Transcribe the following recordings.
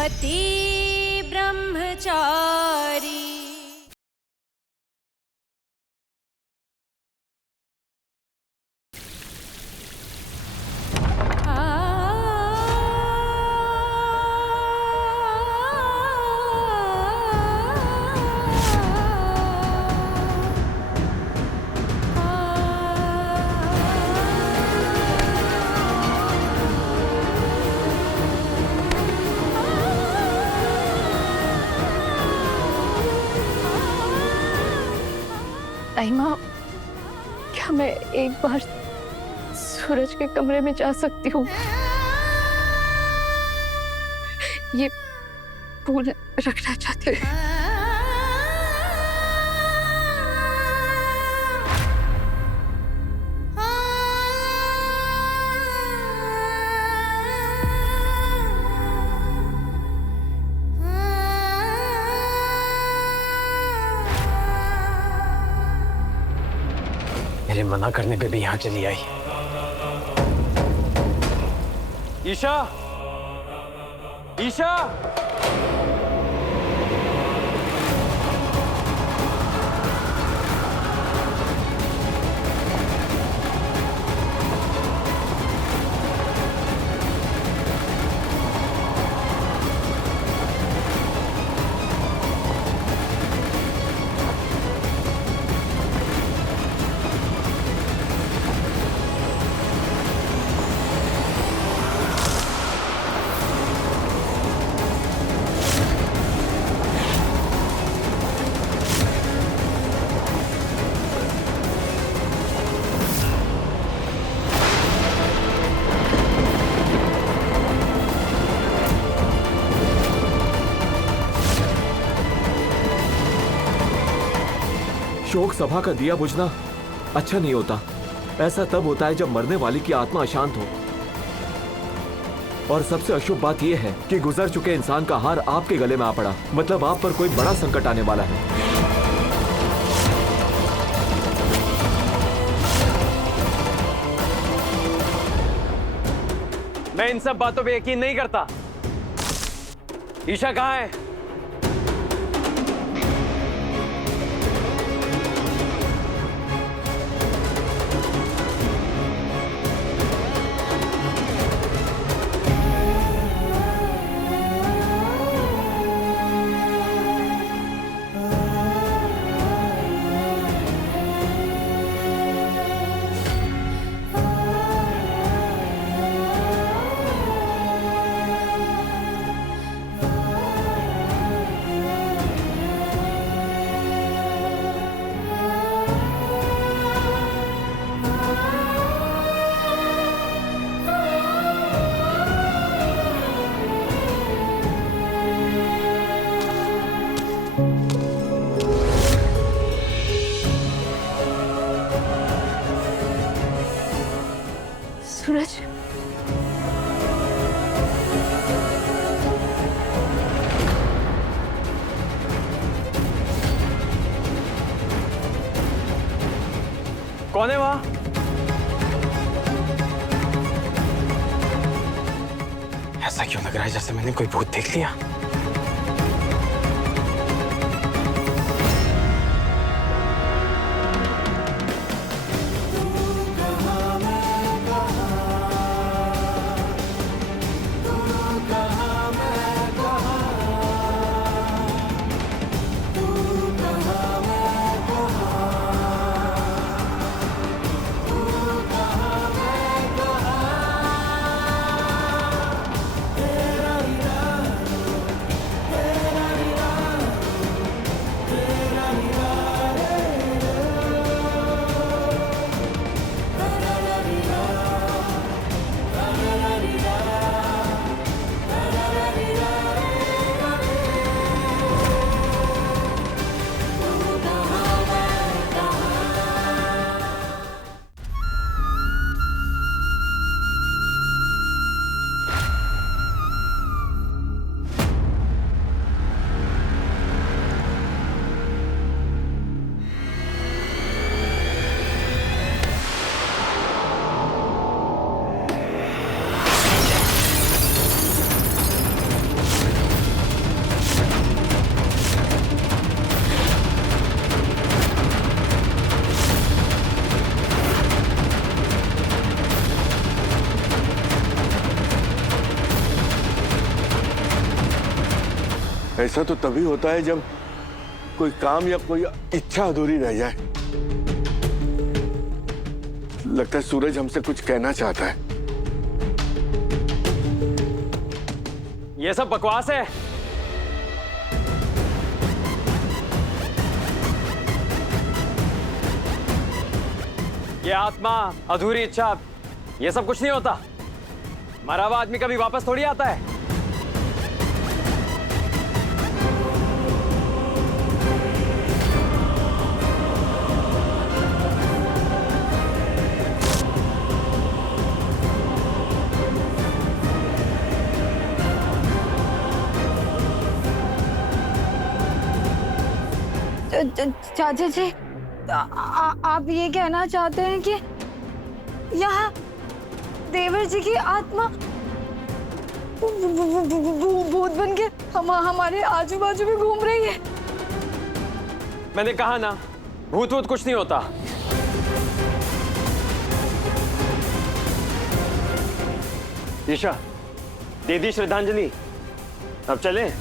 पति ब्रह्मचारी। ताईमा, क्या मैं एक बार सूरज के कमरे में जा सकती हूँ? ये फूल रखना चाहते हैं। मेरे मना करने पे भी यहाँ चली आई। ईशा, ईशा, शोक सभा का दिया बुझना अच्छा नहीं होता। ऐसा तब होता है जब मरने वाली की आत्मा अशांत हो। और सबसे अशुभ बात यह है कि गुजर चुके इंसान का हार आपके गले में आ पड़ा। मतलब आप पर कोई बड़ा संकट आने वाला है। मैं इन सब बातों पे यकीन नहीं करता। ईशा कहाँ है? सूरज, कौन है वहां? ऐसा क्यों लग रहा है जैसे मैंने कोई भूत देख लिया? ऐसा तो तभी होता है जब कोई काम या कोई इच्छा अधूरी रह जाए। लगता है सूरज हमसे कुछ कहना चाहता है। ये सब बकवास है। ये आत्मा, अधूरी इच्छा, ये सब कुछ नहीं होता। मरा हुआ आदमी कभी वापस थोड़ी आता है। चाचा जी, आप ये कहना चाहते हैं कि यहाँ देवर जी की आत्मा भूत बन के हमारे आजू बाजू में घूम रही है? मैंने कहा ना, भूत वूत कुछ नहीं होता। ईशा, दे दी श्रद्धांजलि, अब चलें?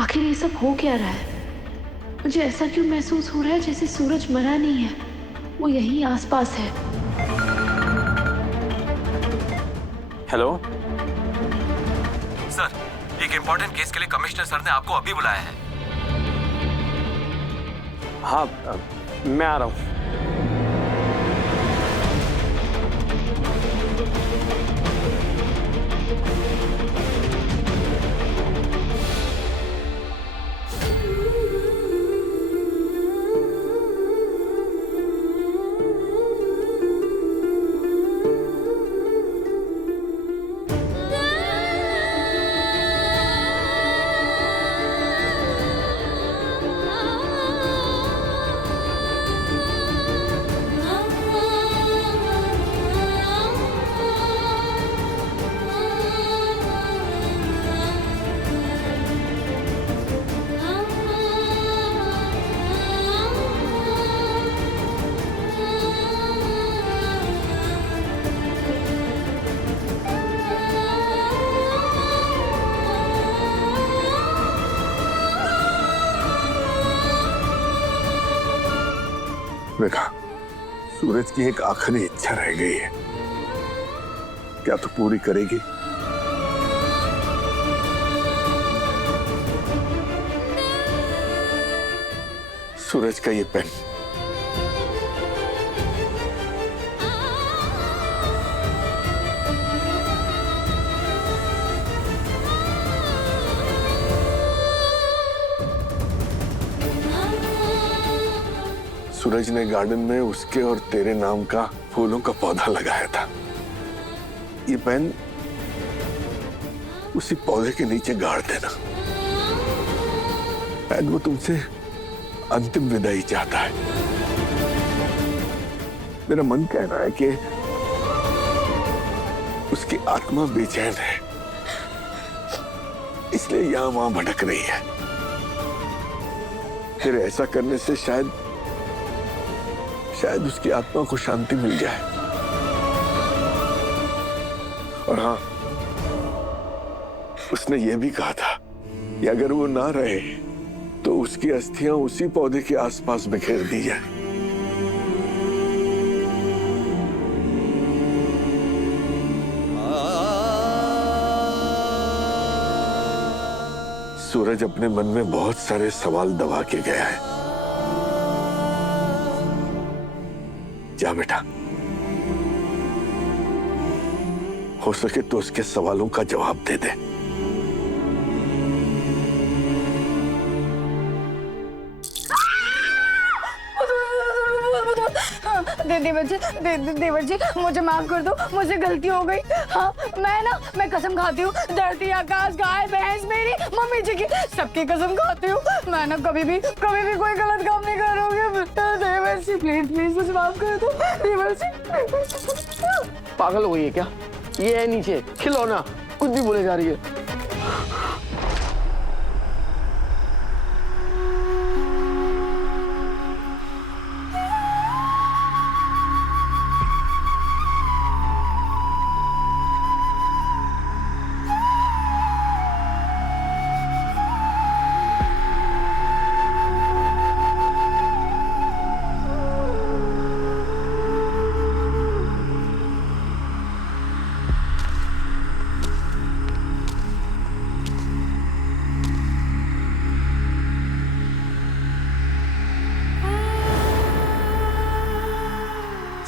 आखिर ये सब हो क्या रहा है? मुझे ऐसा क्यों महसूस हो रहा है जैसे सूरज मरा नहीं है, वो यहीं आसपास है। हेलो सर, एक इंपॉर्टेंट केस के लिए कमिश्नर सर ने आपको अभी बुलाया है। हाँ, मैं आ रहा हूँ। देखा, सूरज की एक आखिरी इच्छा रह गई है, क्या तू पूरी करेगी? सूरज का ये पेन, सूरज ने गार्डन में उसके और तेरे नाम का फूलों का पौधा लगाया था। ये पेन उसी पौधे के नीचे गाड़ देना। शायद वो तुमसे अंतिम विदाई चाहता है। मेरा मन कह रहा है कि उसकी आत्मा बेचैन है, इसलिए यहां वहां भटक रही है। फिर ऐसा करने से शायद उसकी आत्मा को शांति मिल जाए। और हाँ, उसने यह भी कहा था कि अगर वो ना रहे तो उसकी अस्थियां उसी पौधे के आसपास बिखेर दी जाए। सूरज अपने मन में बहुत सारे सवाल दबा के गया है। जा बेटा, हो सके तो उसके सवालों का जवाब दे दे। देवर जी मुझे माफ कर दो, मुझे गलती हो गई। हाँ मैं कसम खाती हूँ, धरती आकाश गाय भैंस मेरी मम्मी जी की सबकी कसम खाती हूँ, मैं ना कभी भी कोई गलत काम नहीं करूँगी। देवर जी प्लीज मुझे माफ कर दो। देवर जी पागल हो गई है क्या? ये है नीचे खिलौना, कुछ भी बोले जा रही है।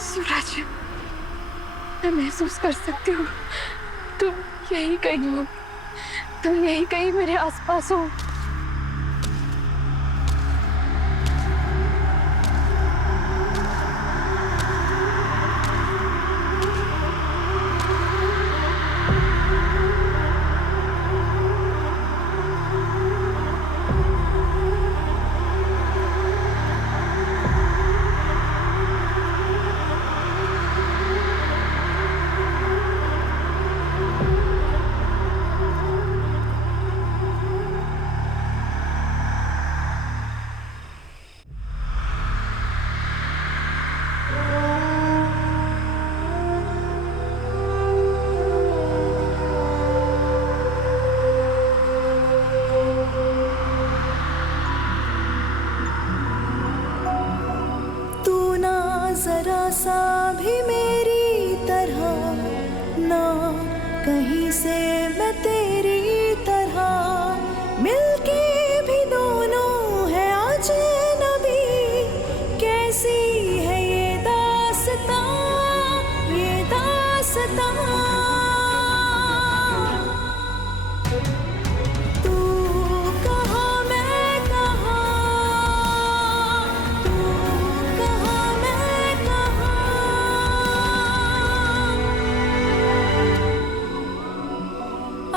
सूरज, मैं महसूस कर सकती हूँ तुम यही कहीं हो, तुम यही कहीं मेरे आसपास हो। जरा सा भी मेरी तरह ना, कहीं से मैं तेरी तरह, मिलके भी दोनों है अजनबी, कैसी है ये दास्तां, ये दास्तां। तू कहाँ मैं कहाँ, तू कहाँ मैं कहाँ,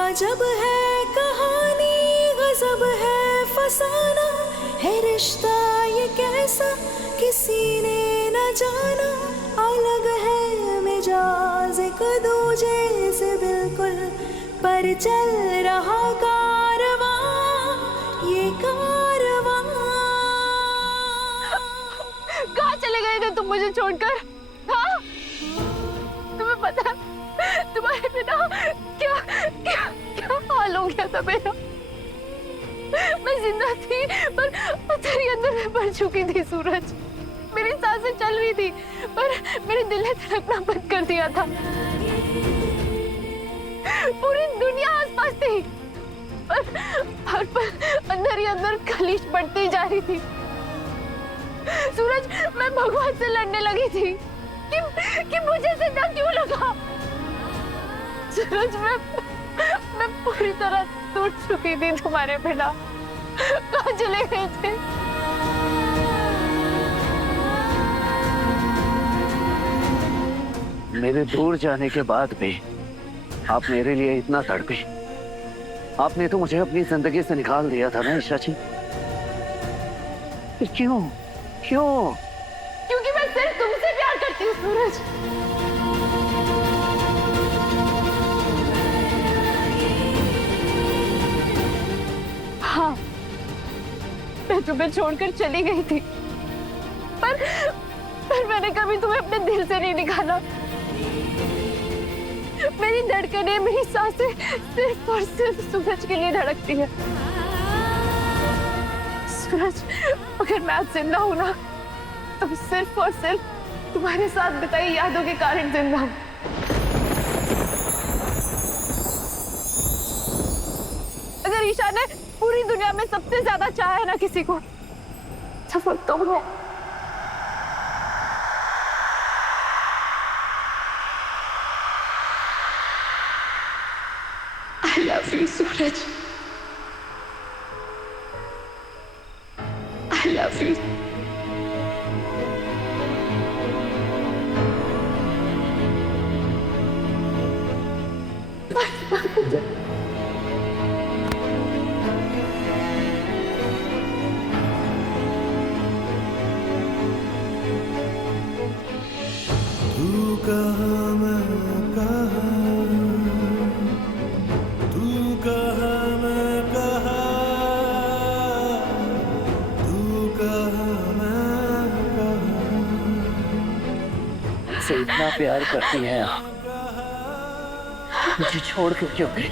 अजब है कहानी गजब है फसाना, है रिश्ता ये कैसा किसी ने न जाना, अलग है मिजाज एक दूजे से बिल्कुल, पर चल रहा कारवां, ये कारवां। कहाँ चले गए थे तुम मुझे छोड़कर? हाँ? तुम्हें पता है तुम्हारे बिना क्या क्या क्या हाल हो गया था मेरा? मैं जिंदा थी पर तेरे अंदर में पड़ चुकी थी सूरज। मेरी सांसें चल रही थी पर मेरे दिल ने धड़कना बंद कर दिया था। पूरी दुनिया आसपास थी पर हर पल अंदर ही अंदर खलीज बढ़ती जा रही थी। सूरज, मैं भगवान से लड़ने लगी थी कि मुझे जिंदा क्यों लगा। सूरज, मैं पूरी तरह टूट चुकी थी तुम्हारे बिना। कहाँ चले गए थे? मेरे दूर जाने के बाद भी आप मेरे लिए इतना तड़पे। आपने तो मुझे अपनी जिंदगी से निकाल दिया था ना ईशा जी। क्यों क्यों? क्योंकि मैं सिर्फ तुमसे प्यार करती हूँ सूरज। हाँ, मैं तुम्हें छोड़कर चली गई थी पर मैंने कभी तुम्हें अपने दिल से नहीं निकाला। मेरी धड़कनें, मेरी सांसें सिर्फ और सिर्फ सूरज के लिए धड़कती है। सूरज, अगर मैं आज जिंदा हूं ना तो सिर्फ और सिर्फ तुम्हारे साथ बिताई यादों के कारण जिंदा हूं। अगर ईशा ने पूरी दुनिया में सबसे ज्यादा चाहा है ना किसी को, तो वो तुम हो। I love you, Suraj. I love you. मुझसे इतना प्यार करती हैं आप, मुझे छोड़ के क्यों गई?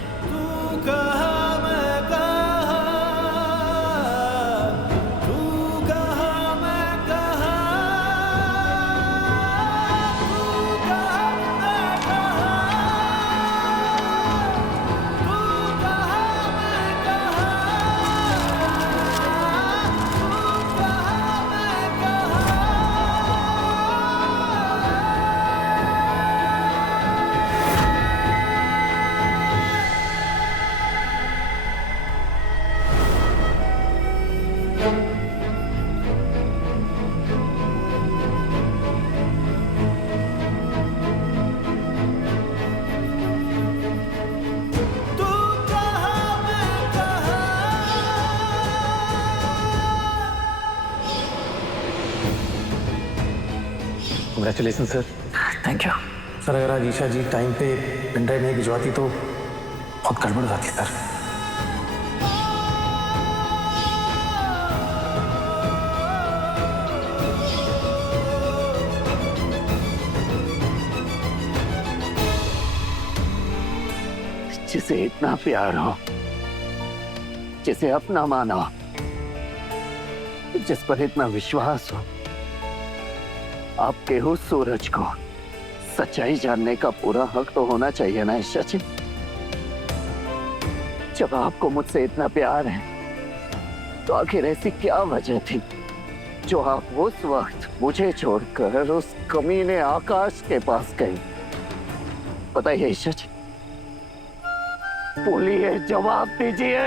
Congratulation sir. Thank you. Sir अगर आज ईशा जी टाइम पे पेन ड्राइव नहीं भिजवाती तो बहुत गड़बड़ हो जाती सर। जिसे इतना प्यार हो, जिसे अपना मानो, जिस पर इतना विश्वास हो, आपके उस सूरज को सच्चाई जानने का पूरा हक तो होना चाहिए ना ईशा जी। जब आपको मुझसे इतना प्यार है तो आखिर ऐसी क्या वजह थी जो आप उस वक्त मुझे छोड़कर उस कमीने आकाश के पास गई? बताइए ईशा जी, बोलिए, जवाब दीजिए।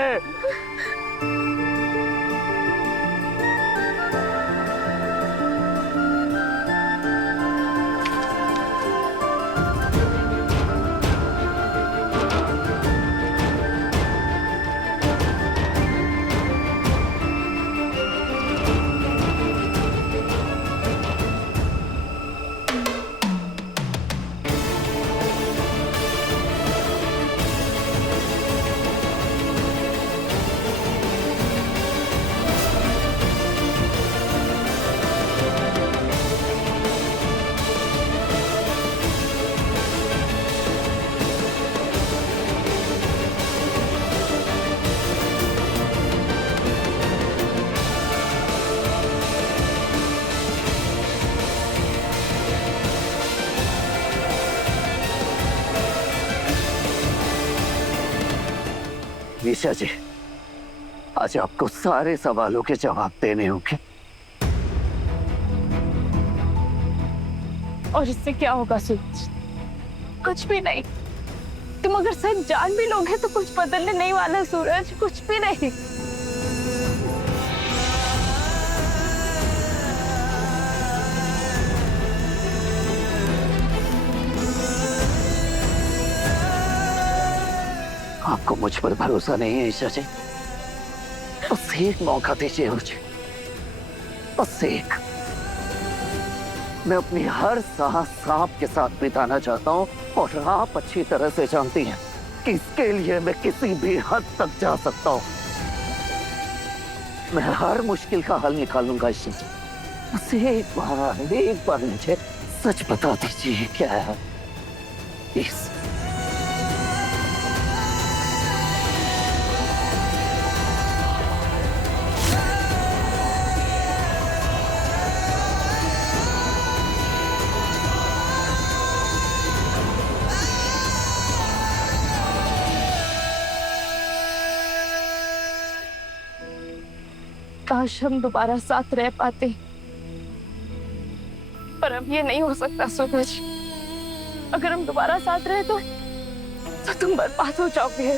ईशा जी, आज आपको सारे सवालों के जवाब देने होंगे। और इससे क्या होगा सूरज? कुछ भी नहीं। तुम अगर सच जान भी लोगे तो कुछ बदलने नहीं वाला सूरज, कुछ भी नहीं। आपको मुझ पर भरोसा नहीं है ईशा जी? बस एक मौका दीजिए मुझे, बस एक। मैं अपनी हर सांस आपके साथ बिताना चाहता हूँ और आप अच्छी तरह से जानती हैं कि इसके लिए मैं किसी भी हद तक जा सकता हूँ। मैं हर मुश्किल का हल निकालूंगा ईशा जी। बस एक बार मुझे सच बता दीजिए क्या है प्लीज। काश हम दोबारा साथ रह पाते, पर अब ये नहीं हो सकता सूरज। अगर हम दोबारा साथ रहे तो तुम बर्बाद हो जाओगे।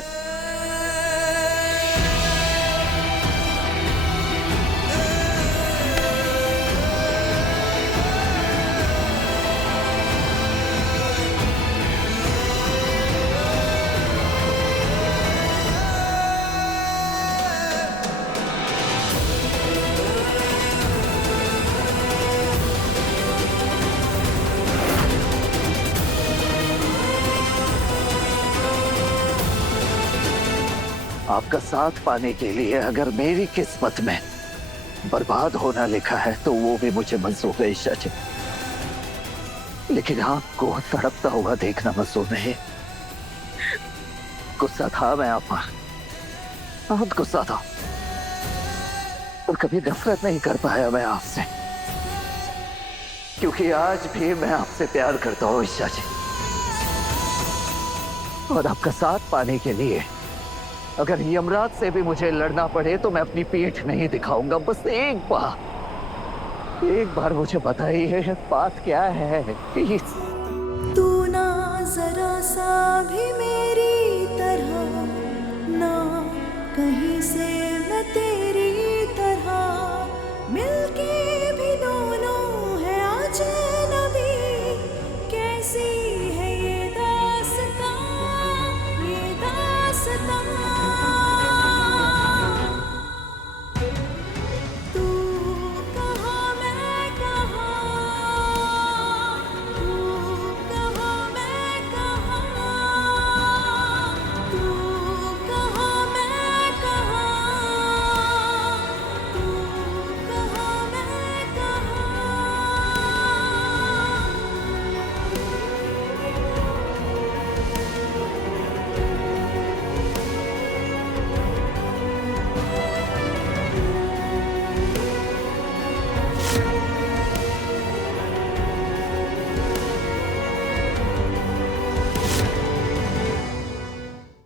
आपका साथ पाने के लिए अगर मेरी किस्मत में बर्बाद होना लिखा है तो वो भी मुझे मंजूर है ईशा जी। लेकिन आपको तड़पता हुआ देखना मंसूर नहीं। गुस्सा था मैं आप पर, बहुत गुस्सा था, और कभी नफरत नहीं कर पाया मैं आपसे, क्योंकि आज भी मैं आपसे प्यार करता हूँ ईशा जी। और आपका साथ पाने के लिए अगर यमराज से भी मुझे लड़ना पड़े तो मैं अपनी पीठ नहीं दिखाऊंगा। बस एक बार मुझे बताइए बात क्या है प्लीज। तू ना जरा सा भी मेरी तरह, ना कहीं से मैं